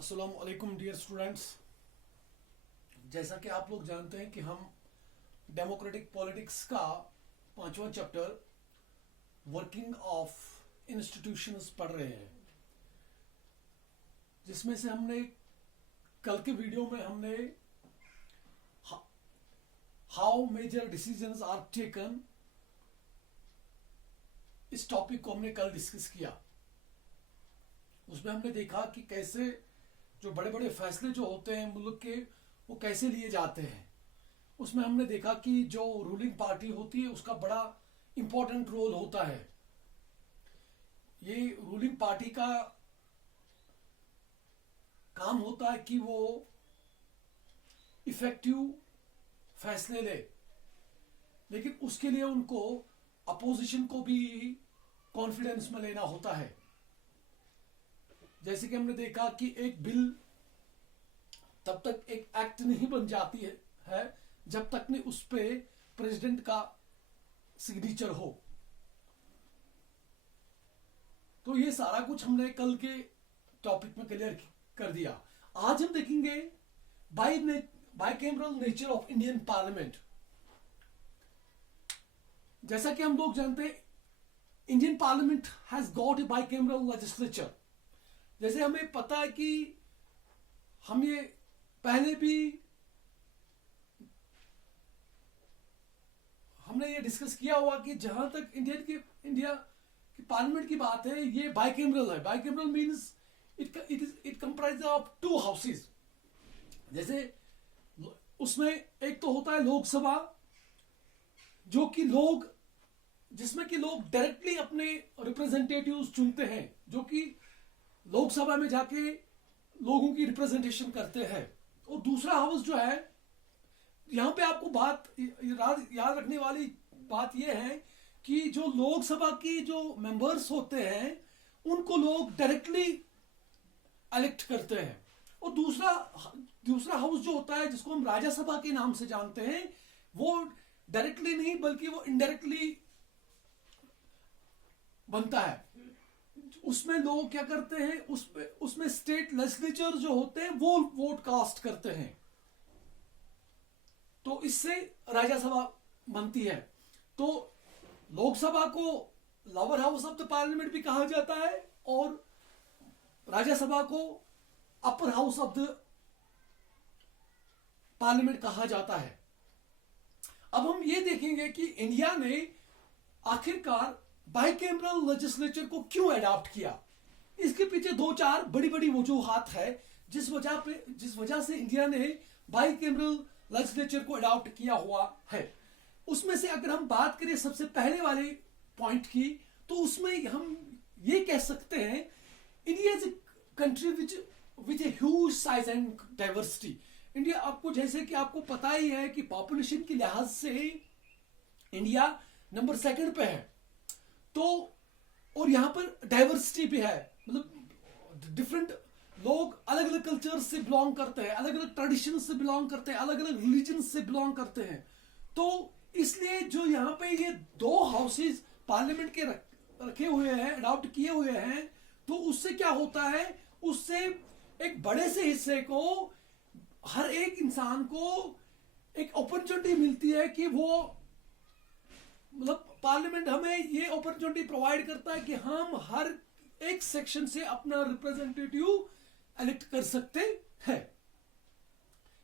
अस्सलाम वालेकुम dear students. जैसा कि आप लोग जानते हैं कि हम डेमोक्रेटिक पॉलिटिक्स का 5वां चैप्टर वर्किंग ऑफ इंस्टीट्यूशंस पढ़ रहे हैं, जिसमें से हमने कल के वीडियो में हमने how major decisions are taken, इस टॉपिक को हमने कल डिस्कस किया। उसमें हमने देखा कि कैसे जो बड़े बड़े फैसले जो होते हैं मुल्क के, वो कैसे लिए जाते हैं। उसमें हमने देखा कि जो रूलिंग पार्टी होती है उसका बड़ा इंपॉर्टेंट रोल होता है। ये रूलिंग पार्टी का काम होता है कि वो इफेक्टिव फैसले ले, लेकिन उसके लिए उनको अपोजिशन को भी कॉन्फिडेंस में लेना होता है। जैसे कि हमने देखा कि एक बिल तब तक एक एक्ट नहीं बन जाती है जब तक नहीं उस पे प्रेसिडेंट का सिग्नेचर हो। तो ये सारा कुछ हमने कल के टॉपिक में क्लियर कर दिया। आज हम देखेंगे bicameral nature of Indian parliament. जैसा कि हम लोग जानते हैं, Indian parliament has got a bicameral legislature. जैसे हमें पता है कि हम ये पहले भी हमने ये डिस्कस किया हुआ कि जहां तक इंडिया की पार्लियामेंट की बात है, ये बाइकैमरल है। Bicameral means it comprise of to houses. जैसे उसमें एक तो होता है लोकसभा, जो कि जिसमें कि लोग डायरेक्टली अपने रिप्रेजेंटेटिव्स चुनते हैं, जो कि लोकसभा में जाके लोगों की रिप्रेजेंटेशन करते हैं। और दूसरा हाउस जो है, यहां पे आपको बात याद रखने वाली बात यह है कि जो लोकसभा की जो मेंबर्स होते हैं उनको लोग डायरेक्टली इलेक्ट करते हैं। और दूसरा हाउस जो होता है, जिसको हम राज्यसभा के नाम से जानते हैं, वो डायरेक्टली नहीं बल्कि वो इनडायरेक्टली बनता है। उसमें लोग क्या करते हैं, उसमें स्टेट लेजिस्लेचर जो होते हैं वो वोट कास्ट करते हैं, तो इससे राज्यसभा बनती है। तो लोकसभा को lower house of the parliament भी कहा जाता है और राज्यसभा को upper house of the parliament कहा जाता है। अब हम ये देखेंगे कि इंडिया ने आखिरकार बाइकैमरल लेजिस्लेचर को क्यों अडॉप्ट किया। इसके पीछे दो चार बड़ी बड़ी वजूहात है जिस वजह से इंडिया ने बाइकैमरल लेजिस्लेचर को अडॉप्ट किया हुआ है। उसमें से अगर हम बात करें सबसे पहले वाले पॉइंट की, तो उसमें हम ये कह सकते हैं India is a country which a huge size and diversity. India, आपको जैसे कि आपको पता ही है कि पॉपुलेशन के लिहाज से इंडिया नंबर 2 पे है। तो और यहां पर डाइवर्सिटी भी है, मतलब डिफरेंट लोग अलग अलग कल्चर से बिलोंग करते हैं, अलग अलग ट्रेडिशन से बिलोंग करते हैं, अलग अलग रिलीजन से बिलोंग करते हैं। तो इसलिए जो यहाँ पे ये दो हाउसेस पार्लियामेंट के रखे हुए हैं, अडॉप्ट किए हुए हैं, तो उससे क्या होता है, उससे एक बड़े से हिस्से को, हर एक इंसान को एक अपॉर्चुनिटी मिलती है कि वो, मतलब पार्लियामेंट हमें ये अपॉर्चुनिटी प्रोवाइड करता है कि हम हर एक सेक्शन से अपना रिप्रेजेंटेटिव इलेक्ट कर सकते हैं।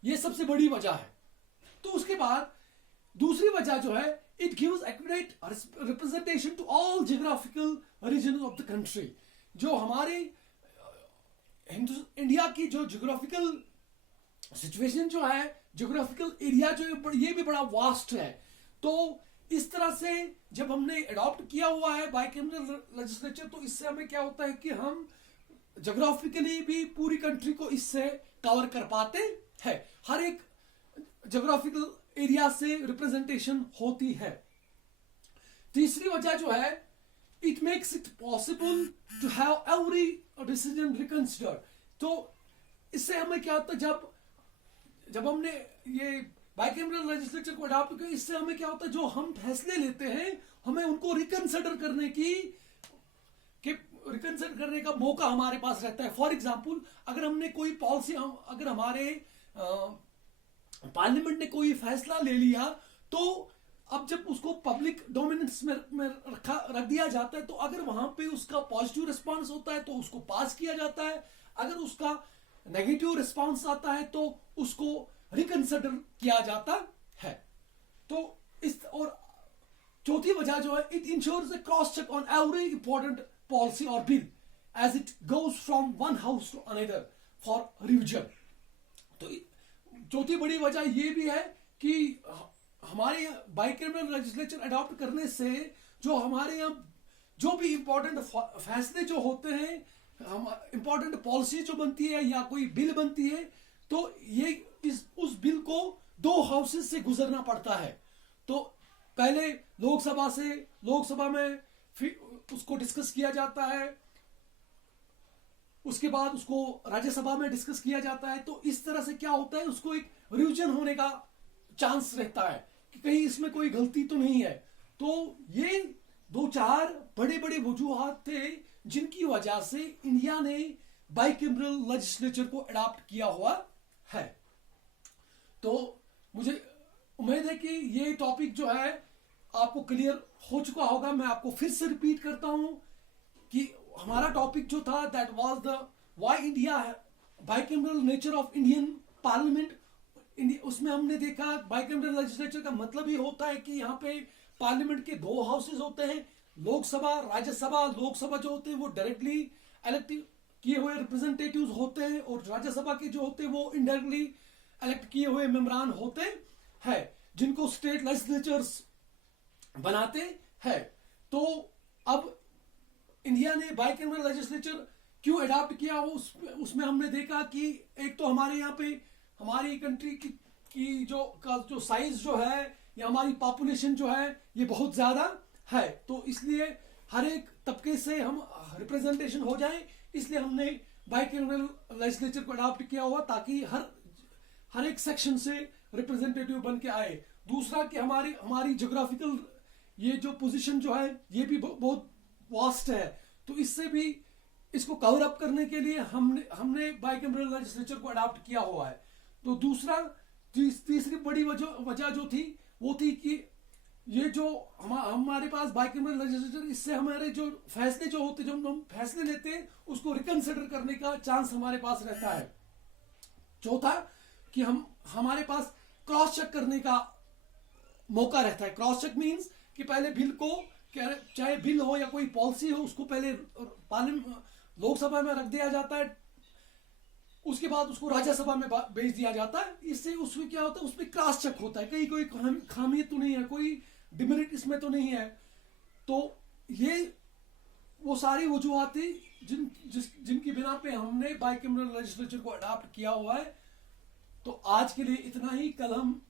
ये सबसे बड़ी वजह है। तो उसके बाद दूसरी वजह जो है, it gives accurate representation to all geographical region of the country. जो हमारे इंडिया की जो जियोग्राफिकल सिचुएशन जो है, जियोग्राफिकल एरिया जो है, ये भी बड़ा वास्ट है। तो इस तरह से जब हमने अडॉप्ट किया हुआ है बाइकैमरल लेजिस्लेचर, तो इससे हमें क्या होता है कि हम ज्योग्राफिकली भी पूरी कंट्री को इससे कवर कर पाते हैं। हर एक ज्योग्राफिकल एरिया से रिप्रेजेंटेशन होती है। तीसरी वजह जो है, it makes it possible to have every decision reconsidered. तो इससे हमें क्या होता है, जब हमने ये बाइकैमरल लेजिस्लेचर को अडॉप्ट किया, इससे हमें क्या होता है, जो हम फैसले लेते हैं हमें उनको रिकंसिडर करने की रिकंसिडर करने का मौका हमारे पास रहता है। फॉर एग्जाम्पल, अगर हमने कोई पॉलिसी, अगर हमारे पार्लियामेंट ने कोई फैसला ले लिया, तो अब जब उसको पब्लिक डोमिनेंस में रख दिया जाता है, तो अगर वहां पे उसका पॉजिटिव रिस्पांस होता है तो उसको पास किया जाता है, अगर उसका नेगेटिव रिस्पांस आता है तो उसको रिकंसिडर किया जाता है। तो इस और चौथी वजह जो है, it ensures a cross check on every important policy और bill as it goes from one house to another for revision. तो चौथी बड़ी वजह यह भी है कि हमारे बाइकैमरल लेजिस्लेचर अडॉप्ट करने से जो हमारे यहाँ जो भी इंपॉर्टेंट फैसले जो होते हैं, इंपॉर्टेंट पॉलिसी जो बनती है या कोई बिल बनती है, तो ये उस बिल को 2 हाउसेस से गुजरना पड़ता है। तो पहले लोकसभा में फिर उसको डिस्कस किया जाता है, उसके बाद उसको राज्यसभा में डिस्कस किया जाता है। तो इस तरह से क्या होता है, उसको एक रिविजन होने का चांस रहता है कि कहीं इसमें कोई गलती तो नहीं है। तो ये 2-4 बड़े बड़े वजूहात थे जिनकी वजह से इंडिया ने बाइकैमरल लेजिस्लेचर को अडॉप्ट किया हुआ है। तो मुझे उम्मीद है कि ये टॉपिक जो है आपको क्लियर हो चुका होगा। मैं आपको फिर से रिपीट करता हूं कि हमारा टॉपिक जो था, that was the why India bicameral nature of Indian parliament. उसमें हमने देखा बाइकैमरल लेजिस्लेचर का मतलब ये होता है कि यहाँ पे पार्लियामेंट के 2 हाउसेज होते हैं, लोकसभा राज्यसभा। लोकसभा जो होते हैं वो डायरेक्टली इलेक्ट किए हुए रिप्रेजेंटेटिव्स होते हैं, और राज्यसभा के जो होते हैं वो इनडायरेक्टली इलेक्ट किए हुए मेंबरान होते हैं, जिनको स्टेट लेजिस्लेचर्स बनाते हैं। तो अब इंडिया ने बाइकैमरल लेजिस्लेचर क्यों अडॉप्ट किया, उसमें हमने देखा कि एक तो हमारे यहाँ पे हमारी कंट्री की जो साइज जो है या हमारी पॉपुलेशन जो है ये बहुत ज्यादा है, तो इसलिए हर एक तबके से हम रिप्रेजेंटेशन हो जाए, इसलिए हमने बाइकैमरल लेजिस्लेचर को अडॉप्ट किया हुआ, ताकि हर एक सेक्शन से रिप्रेजेंटेटिव बन के आए। दूसरा कि हमारी ज्योग्राफिकल ये जो पोजीशन जो है ये भी बहुत वास्ट है, तो इससे भी इसको कवर अप करने के लिए हमने बाइकैमरल लेजिस्लेचर को अडॉप्ट किया हुआ है। तो तीसरी बड़ी वजह जो थी वो थी कि ये जो हमारे पास बाइकैमरल लेजिस्लेचर, इससे हमारे जो फैसले जो होते, जो हम फैसले लेते हैं, उसको रिकंसिडर करने का चांस हमारे पास रहता है। चौथा कि हमारे पास क्रॉस चेक करने का मौका रहता है। क्रॉस चेक मींस कि पहले बिल को, चाहे बिल हो या कोई पॉलिसी हो, उसको पहले लोकसभा में रख दिया जाता है, उसके बाद उसको राज्यसभा में भेज दिया जाता है। इससे उसमें क्या होता है, उसमें क्रॉस चेक होता है, कहीं कोई खामी तो नहीं है, कोई डिमेरिट इसमें तो नहीं है। तो ये वो सारी वजूहात थी जिनकी बिना पे हमने बाइकैमरल लेजिस्लेचर को अडॉप्ट किया हुआ है। तो आज के लिए इतना ही। कल हम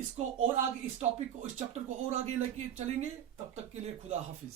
इसको और आगे, इस टॉपिक को, इस चैप्टर को और आगे लेके चलेंगे। तब तक के लिए खुदा हाफिज।